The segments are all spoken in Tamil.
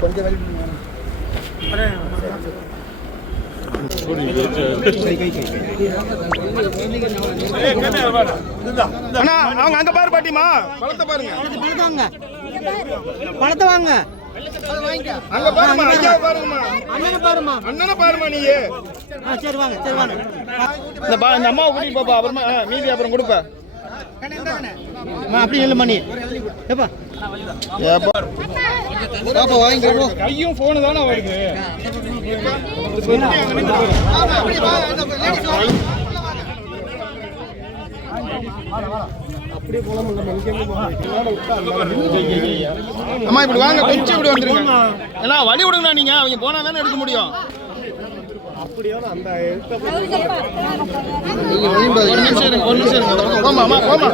கொஞ்சம் அவங்க அங்க பாரு பாட்டிமா பழத்தை பாருங்க பழத்தை வாங்க அங்க பாருமா ஐயா பாருங்கம்மா அண்ணனை பாருமா நீ சரி வாங்க சரி வாங்க இந்த அம்மாவை கூட்டிட்டு போப்பா அப்புறமா மீதி அப்புறம் கொடுப்ப அப்படி இல்லை மணி ஏப்பா வாங்கி கையும் போனு தானே வருது அம்மா இப்படி வாங்க கொஞ்சம் இப்படி வந்துருங்க ஏன்னா வழி விடுங்கண்ணா நீங்க அவங்க போனா தானே எடுக்க முடியும் ஒரு நிமிஷம் போமா போமா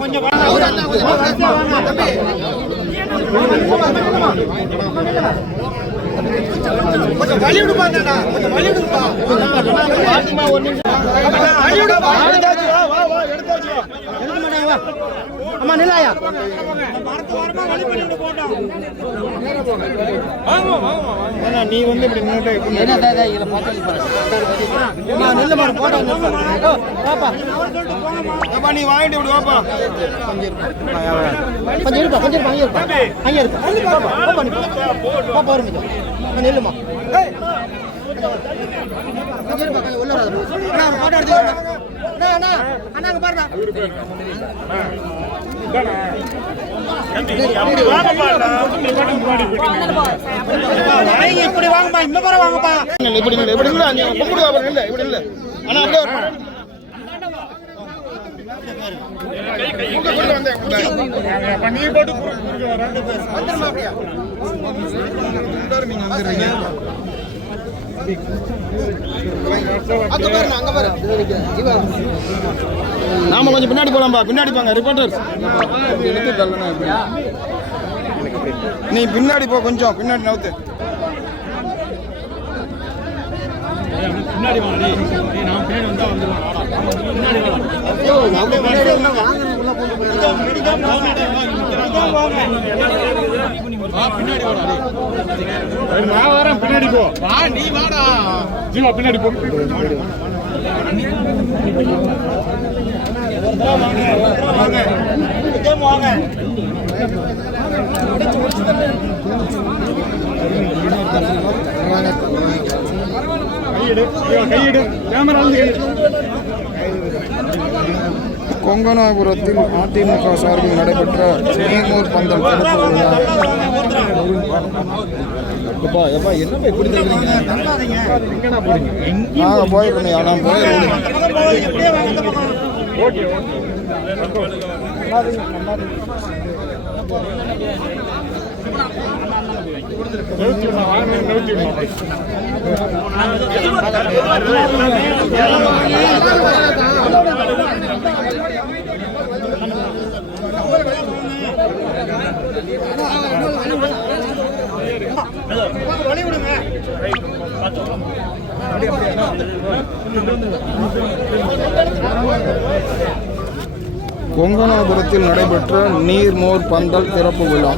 கொஞ்சம் வழி விடுப்பா கொஞ்சம் வழி விடுப்பா அம்மா நிலாயா நீ வந்து இப்படி நீ வாங்கிட்டு இப்படி வாப்பா நில்லுமா இப்படி வாங்கப்பா இந்த மாதிரி வாங்கப்பா இப்படி இல்லை இப்படி இல்லை இல்லை இப்படி இல்லை ஆனா அப்படியே நாம கொஞ்சம் பின்னாடி போலாம்பா பின்னாடி போங்க ரிப்போர்ட்டர்ஸ் நீ பின்னாடி போ கொஞ்சம் பின்னாடி நவுத்து பின்னாடி நான் வரேன் பின்னாடி போ நீ வாடா ஜீவா பின்னாடி போ கையிடு கேமரா கொங்கனாபுரத்தில் அதிமுக சார்பில் நடைபெற்ற நீமூர் பந்தல் போயிருக்கேன் நான் கொங்கனாபுரத்தில் நடைபெற்ற நீர்மோர் பந்தல் திறப்பு விழா